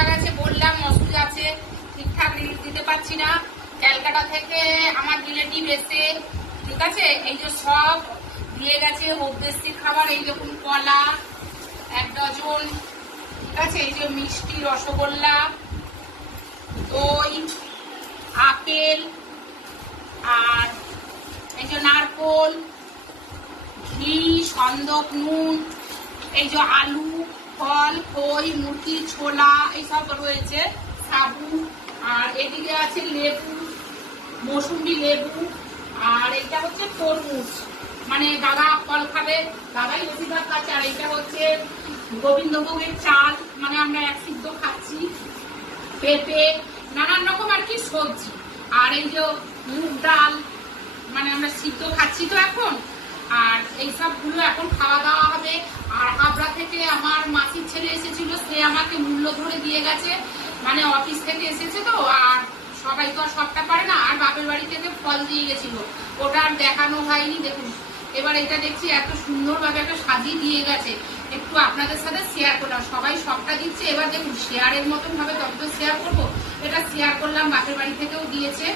Doctor আছে, বললাম ওষুধ আছে, ঠিকঠাক দিতে পারছি না। ক্যালকাটা থেকে আমার রিলেটিভ এসে, ঠিক আছে, এই যে সব দিয়ে গেছে অভ্যেসী খাবার এই রকম কলা, এক ডজন, ঠিক আছে, এই যে মিষ্টি, রসগোল্লা, দই, আপেল, আর এই যে নারকোল, ঘি, সন্দক, নুন, এই যে আলু ফল, খই, মুরগি, ছোলা, এইসব রয়েছে, সাবু, আর এদিকে আছে লেবু, মৌসুম্বি লেবু, আর এটা হচ্ছে তরমুজ। মানে দাদা ফল খাবে, দাদাই বেশিরভাগ খাচ্ছে, আর এটা হচ্ছে গোবিন্দভোগের চাল মানে আমরা এক সিদ্ধ খাচ্ছি, পেঁপে, নানান রকম আর কি সবজি। আর এই যে মুগ ডাল মানে আমরা সিদ্ধ খাচ্ছি তো এখন, আর এই সবগুলো এখন খাওয়া দাওয়া হবে মূল্য ধরে দিয়ে গেছে। মানে অফিস থেকে এসেছে তো আর সবাই তো আর সবটা পারে না আর বাপের বাড়ি থেকে ফল দিয়ে গেছিল। ওটা আর দেখানো হয়নি দেখুন। এবার এটা দেখছি এত সুন্দরভাবে একটা সাজিয়ে দিয়ে গেছে। একটু আপনাদের সাথে শেয়ার করলাম। সবাই সবটা দিচ্ছে। এবার দেখুন শেয়ারের মতন ভাবে তত শেয়ার করব? এটা শেয়ার করলাম বাপের বাড়ি থেকেও দিয়েছে।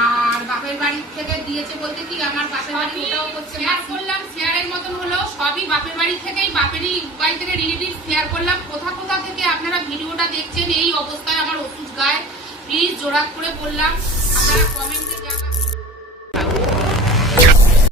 আর বাপের বাড়ি থেকে দিয়েছে বলতে কি আমার বাপের বাড়ি ওটাও করছে শেয়ার করলাম শেয়ারের মতন হলো সবই বাপের বাড়ি থেকেই বাপেরই বাড়ি থেকে রিলেটিভ শেয়ার করলাম কোথা কোথা থেকে আপনারা ভিডিওটা দেখছেন এই অবস্থায় আমার ওষুধ গায়ে। প্লিজ জোড়া করে বললাম আপনারা কমেন্টে